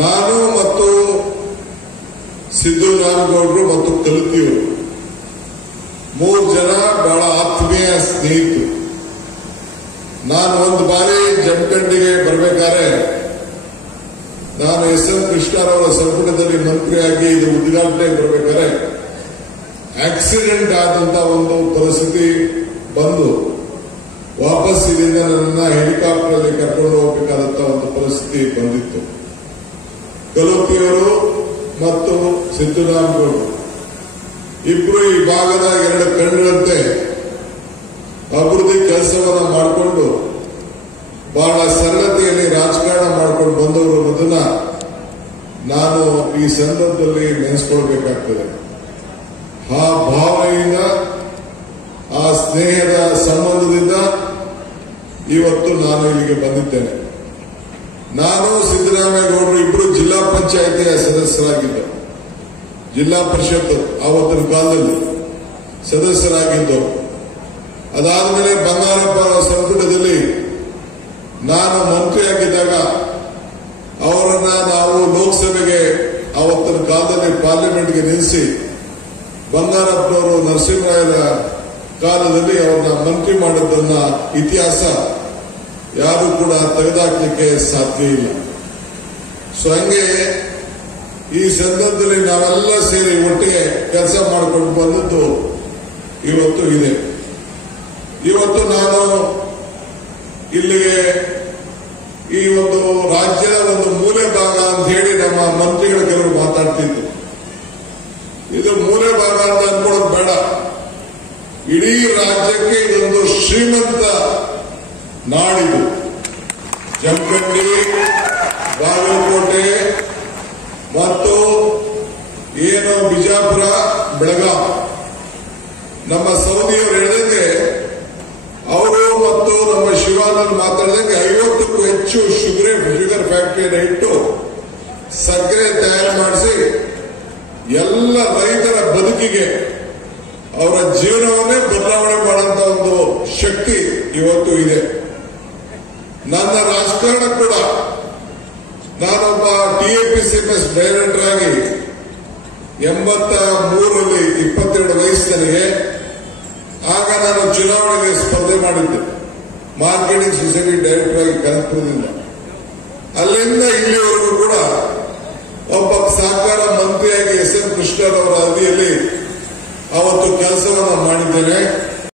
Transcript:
ನಾನು ಮತ್ತು ಸಿದ್ದು ರಾಮಗೌಡರು ಮತ್ತು ಕಲತಿಯವರು 3 ಜನ ಬಹಳ ಆತ್ಮೀಯ ಸ್ನೇಹಿತರು. ನಾನು ಒಂದು ಬಾರಿ ಜಮಖಂಡಿಗೆ ಬರಬೇಕಾದ್ರೆ ನಾನು ಎಸ್ ಎಂ ಕೃಷ್ಣರವರ ಸಂಪುಟದಲ್ಲಿ ಮಂತ್ರಿಯಾಗಿ ಇದು ಉದ್ಘಾಟನೆಗೆ ಬರಬೇಕಾದ್ರೆ ಆಕ್ಸಿಡೆಂಟ್ ಆದಂತ ಒಂದು ಪರಿಸ್ಥಿತಿ ಬಂದು ವಾಪಸ್ ಇಲ್ಲಿಂದ ನನ್ನ ಹೆಲಿಕಾಪ್ಟರ್ ಅಲ್ಲಿ ಕರ್ಕೊಂಡು ಹೋಗಬೇಕಾದಂತ ಒಂದು ಪರಿಸ್ಥಿತಿ ಬಂದಿತ್ತು. ಕಲೋತಿಯವರು ಮತ್ತು ಸಿದ್ದರಾಮಗೌಡರು ಇಬ್ರು ಈ ಭಾಗದ 2 ಕಣ್ಣುಗಳಂತೆ ಅಭಿವೃದ್ಧಿ ಕೆಲಸವನ್ನ ಮಾಡಿಕೊಂಡು ಬಹಳ ಸರಳತೆಯಲ್ಲಿ ರಾಜಕಾರಣ ಮಾಡಿಕೊಂಡು ಬಂದವರು ಅನ್ನೋದನ್ನ ನಾನು ಈ ಸಂದರ್ಭದಲ್ಲಿ ನೆನೆಸ್ಕೊಳ್ಬೇಕಾಗ್ತದೆ. ಆ ಭಾವನೆಯಿಂದ, ಆ ಸ್ನೇಹದ ಸಂಬಂಧದಿಂದ ಇವತ್ತು ನಾನು ಇಲ್ಲಿಗೆ ಬಂದಿದ್ದೇನೆ. ನಾನು ಸಿದ್ದರಾಮೇಗೌಡರು ಇಬ್ಬರು ಜಿಲ್ಲಾ ಪಂಚಾಯಿತಿಯ ಸದಸ್ಯರಾಗಿದ್ದರು. ಜಿಲ್ಲಾ ಪರಿಷತ್ ಆವತ್ತಿನ ಕಾಲದಲ್ಲಿ ಸದಸ್ಯರಾಗಿದ್ದರು. ಅದಾದ್ಮೇಲೆ ಬಂಗಾರಪ್ಪ ಸಂಪುಟದಲ್ಲಿ ನಾನು ಮಂತ್ರಿಯಾಗಿದ್ದಾಗ ಅವರನ್ನ ನಾವು ಲೋಕಸಭೆಗೆ ಆವತ್ತಿನ ಕಾಲದಲ್ಲಿ ಪಾರ್ಲಿಮೆಂಟ್ಗೆ ನಿಲ್ಲಿಸಿ ಬಂಗಾರಪ್ಪನವರು ನರಸಿಂಹರಾಯರ ಕಾಲದಲ್ಲಿ ಅವರನ್ನ ಮಂತ್ರಿ ಮಾಡಿದ್ದನ್ನ ಇತಿಹಾಸ ಯಾರು ಕೂಡ ತೆಗೆದುಹಾಕಲಿಕ್ಕೆ ಸಾಧ್ಯ ಇಲ್ಲ. ಸೊ ಹಂಗೆ ಈ ಸಂದರ್ಭದಲ್ಲಿ ನಾವೆಲ್ಲ ಸೇರಿ ಒಟ್ಟಿಗೆ ಕೆಲಸ ಮಾಡಿಕೊಂಡು ಬಂದದ್ದು ಇವತ್ತು ಇದೆ. ಇವತ್ತು ನಾನು ಇಲ್ಲಿಗೆ ಈ ಒಂದು ರಾಜ್ಯದ ಒಂದು ಮೂಲೆ ಭಾಗ ಅಂತ ಹೇಳಿ ನಮ್ಮ ಮಂತ್ರಿಗಳು ಕೆಲವರು ಮಾತಾಡ್ತಿದ್ರು. ಇದು ಮೂಲೆ ಭಾಗ ಅಂತ ಅನ್ಕೊಳ್ಳೋದು ಬೇಡ. ಇಡೀ ರಾಜ್ಯಕ್ಕೆ ಇದೊಂದು ಶ್ರೀಮಂತ ನಾಡಿದು. ಜಮಖಂಡಿ, ಬಾಗಲಕೋಟೆ ಮತ್ತು ಏನು ಬಿಜಾಪುರ, ಬೆಳಗಾವಿ. ನಮ್ಮ ಸೌದಿಯವರು ಹೇಳಿದಂಗೆ ಅವರು ಮತ್ತು ನಮ್ಮ ಶಿವಾನಂದ್ ಮಾತಾಡಿದಂಗೆ 50ಕ್ಕೂ ಹೆಚ್ಚು ಶುಗರ್ ಫ್ಯಾಕ್ಟರಿಯನ್ನು ಇಟ್ಟು ಸಕ್ಕರೆ ತಯಾರು ಮಾಡಿಸಿ ಎಲ್ಲ ರೈತರ ಬದುಕಿಗೆ ಅವರ ಜೀವನವನ್ನೇ ಬದಲಾವಣೆ ಮಾಡುವಂತ ಒಂದು ಶಕ್ತಿ ಇವತ್ತು ಇದೆ. ನನ್ನ ರಾಜಕಾರಣ ಕೂಡ ನಾನೊಬ್ಬ TAPCMS ಡೈರೆಕ್ಟರ್ ಆಗಿ 83ರಲ್ಲಿ 22 ವಯಸ್ಸು ನನಗೆ. ಆಗ ನಾನು ಚುನಾವಣೆಗೆ ಸ್ಪರ್ಧೆ ಮಾಡಿದ್ದೆ, ಮಾರ್ಕೆಟಿಂಗ್ ಸೊಸೈಟಿ ಡೈರೆಕ್ಟರ್ ಆಗಿ ಕನಕಪುರದಿಂದ. ಅಲ್ಲಿಂದ ಇಲ್ಲಿವರೆಗೂ ಕೂಡ ಒಬ್ಬ ಸಹಕಾರ ಮಂತ್ರಿಯಾಗಿ ಎಸ್ ಎಂ ಕೃಷ್ಣರವರ ಅವಧಿಯಲ್ಲಿ ಅವತ್ತು ಕೆಲಸವನ್ನ ಮಾಡಿದ್ದೇನೆ.